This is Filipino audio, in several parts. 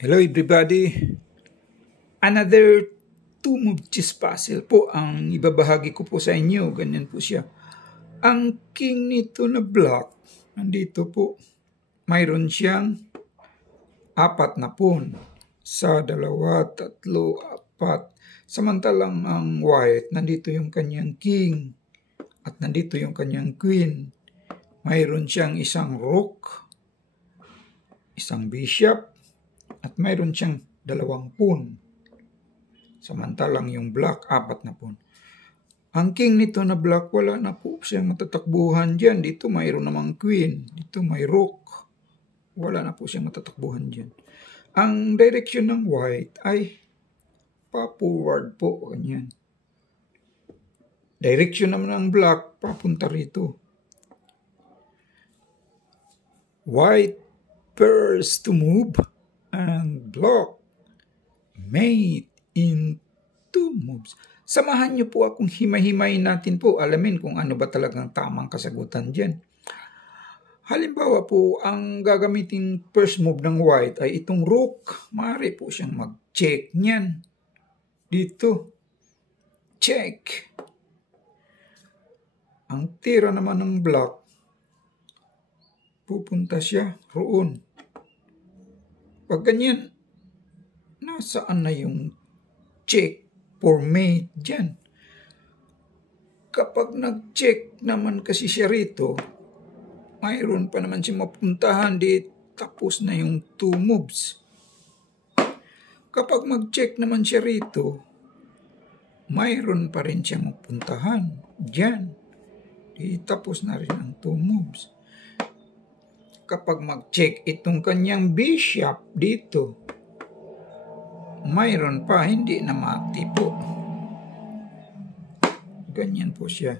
Hello everybody! Another two-move chess puzzle po ang ibabahagi ko po sa inyo. Ganyan po siya. Ang king nito na block, nandito po, mayroon siyang 4 na pawn. Sa 2, 3, 4. Samantalang ang white, nandito yung kanyang king at nandito yung kanyang queen. Mayroon siyang isang rook, isang bishop, at mayroon siyang 2 pawn. Samantalang yung black, 4 na pawn. Ang king nito na black, wala na po siyang matatakbuhan dyan. Dito mayroon namang queen. Dito may rook. Wala na po siyang matatakbuhan dyan. Ang direction ng white ay pa-forward po. Ganyan. Direction naman ng black, papunta rito. White first to move and block made in 2 moves. Samahan niyo po akong himay-himayin natin po. Alamin kung ano ba talagang tamang kasagutan dyan. Halimbawa po, ang gagamitin first move ng white ay itong rook. Maaari po siyang mag-check niyan. Dito. Check. Ang tira naman ng black, pupunta siya roon. Pag ganyan, nasaan na yung check for mate dyan? Kapag nag-check naman kasi siya rito, mayroon pa naman siya mapuntahan di tapos na yung 2 moves. Kapag mag-check naman siya rito, mayroon pa rin siya mapuntahan dyan. Di tapos na rin ang 2 moves. Kapag mag-check itong kanyang bishop dito, mayroon pa, hindi na mati po. Ganyan po siya.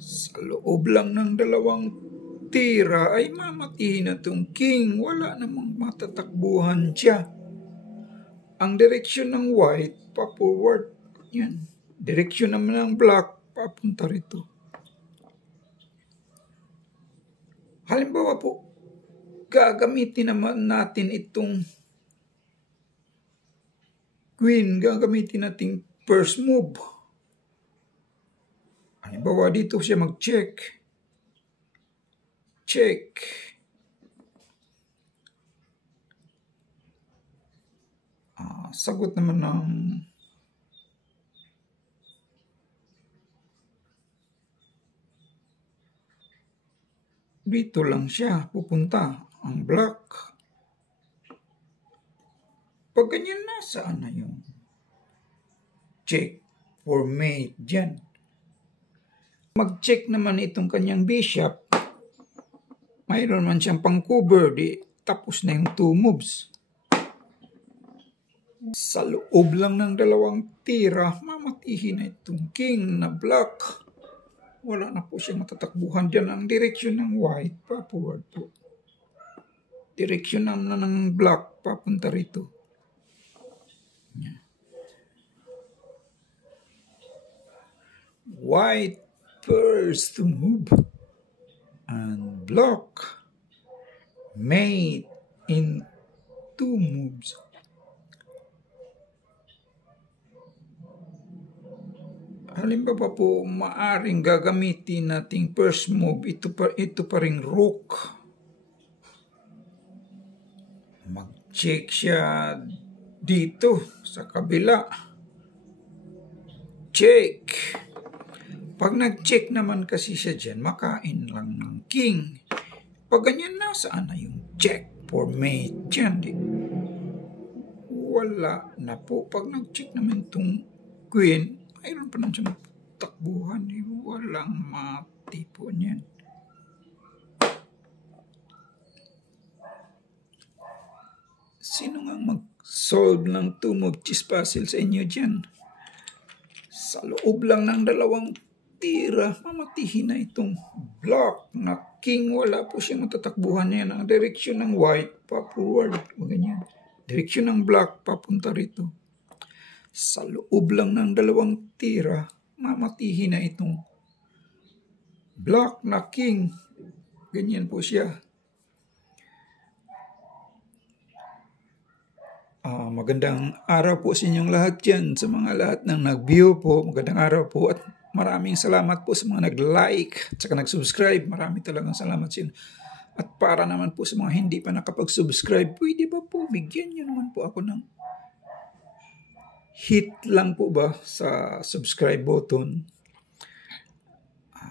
Sa loob lang ng 2 tira ay mamatihin na itong king. Wala namang matatakbuhan siya. Ang direksyon ng white, pa-forward. Yan. Direksyon naman ng black, papunta rito. Halimbawa po, gagamitin naman natin itong queen. Gagamitin natin first move. Halimbawa dito siya mag-check. Check. Sagot naman ng dito lang siya pupunta, ang black. Pag ganyan, nasaan na yung check for mate dyan? Mag-check naman itong kanyang bishop. Mayroon man siyang pang-cover, di tapos na yung 2 moves. Sa loob lang ng 2 tira, mamatihin na itong king na black. Wala na po siyang matatakbuhan dyan. Ang direksyon ng white, pa-forward po. Direksyon naman ng black, papunta rito. Yeah. White first to move and block made in 2 moves. Halimbawa po, maaring gagamitin nating first move, ito pa ring rook. Mag-check siya dito sa kabila. Check. Pag nag-check naman kasi siya dyan, makain lang ng king. Pag ganyan, nasaan na yung check for mate dyan? Wala na po. Pag nag-check naman itong queen, mayroon pa naman siyang takbuhan. Walang mati po niyan. Sino nga mag-solve ng 2 move chess puzzle sa inyo dyan? Sa loob lang ng 2 tira, mamatihin na itong black na king. Wala po siyang matatakbuhan niya. Ang direksyon ng white, pa-forward. Ganyan. Direksyon ng black, papunta rito. Sa loob lang ng 2 tira, mamatihin na itong black na king. Ganyan po siya. Magandang araw po sa inyong lahat dyan, sa mga lahat ng nag-view po. Magandang araw po at maraming salamat po sa mga nag-like at saka nag-subscribe. Maraming talagang salamat sa inyo. At para naman po sa mga hindi pa nakapag-subscribe, pwede ba po bigyan nyo naman po ako ng hit lang po ba sa subscribe button?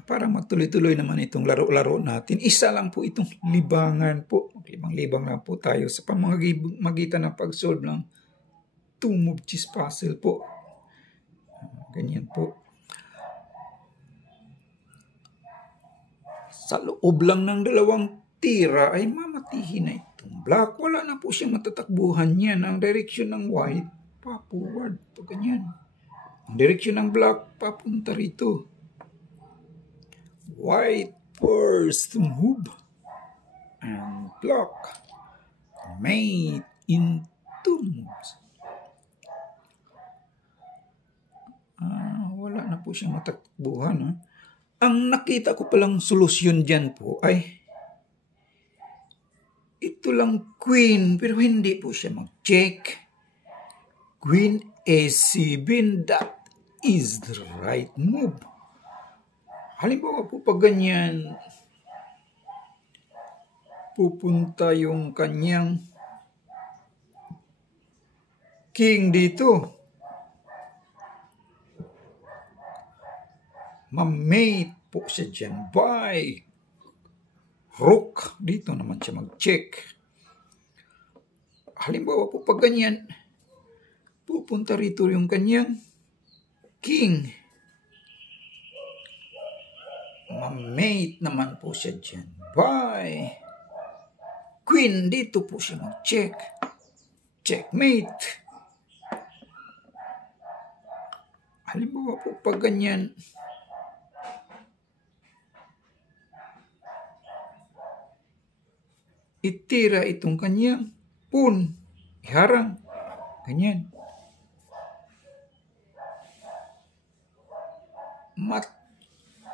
Para magtuloy-tuloy naman itong laro-laro natin. Isa lang po itong libangan po. Libang-libang lang po tayo sa pamamagitan ng pag-solve ng 2-move chess puzzle po. Ganyan po. Sa loob lang ng 2 tira ay mamatihin na itong black. Wala na po siyang matatakbuhan yan. Ang direksyon ng white, pa-forward. Ito ganyan. Ang direksyon ng black, papunta rito. White first to move and block made in 2 moves. Wala na po siyang matakbuhan. Ha? Ang nakita ko palang solusyon dyan po ay ito lang queen, pero hindi po siya mag-check. Queen A7, that is the right move. Halimbawa po pag ganyan, pupunta yung kanyang king dito. Ma-mate po siya dyan by rook. Dito naman siya mag-check. Halimbawa po pag ganyan, pupunta rito yung kanyang king. Ma-mate naman po siya dyan by queen. Dito po siya mag-check. Checkmate. Halimbawa po pag ganyan, itira itong kanyang pawn. Iharang. Ganyan.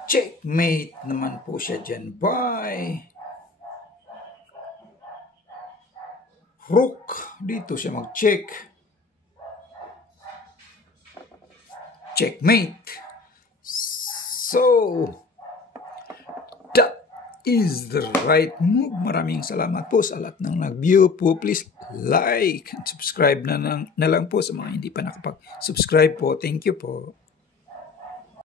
Checkmate naman po siya dyan by rook. Dito siya mag-check. Checkmate. So, that is the right move. Maraming salamat po sa lahat ng nag-view po. Please like and subscribe na lang po sa mga hindi pa nakapag-subscribe po. Thank you po.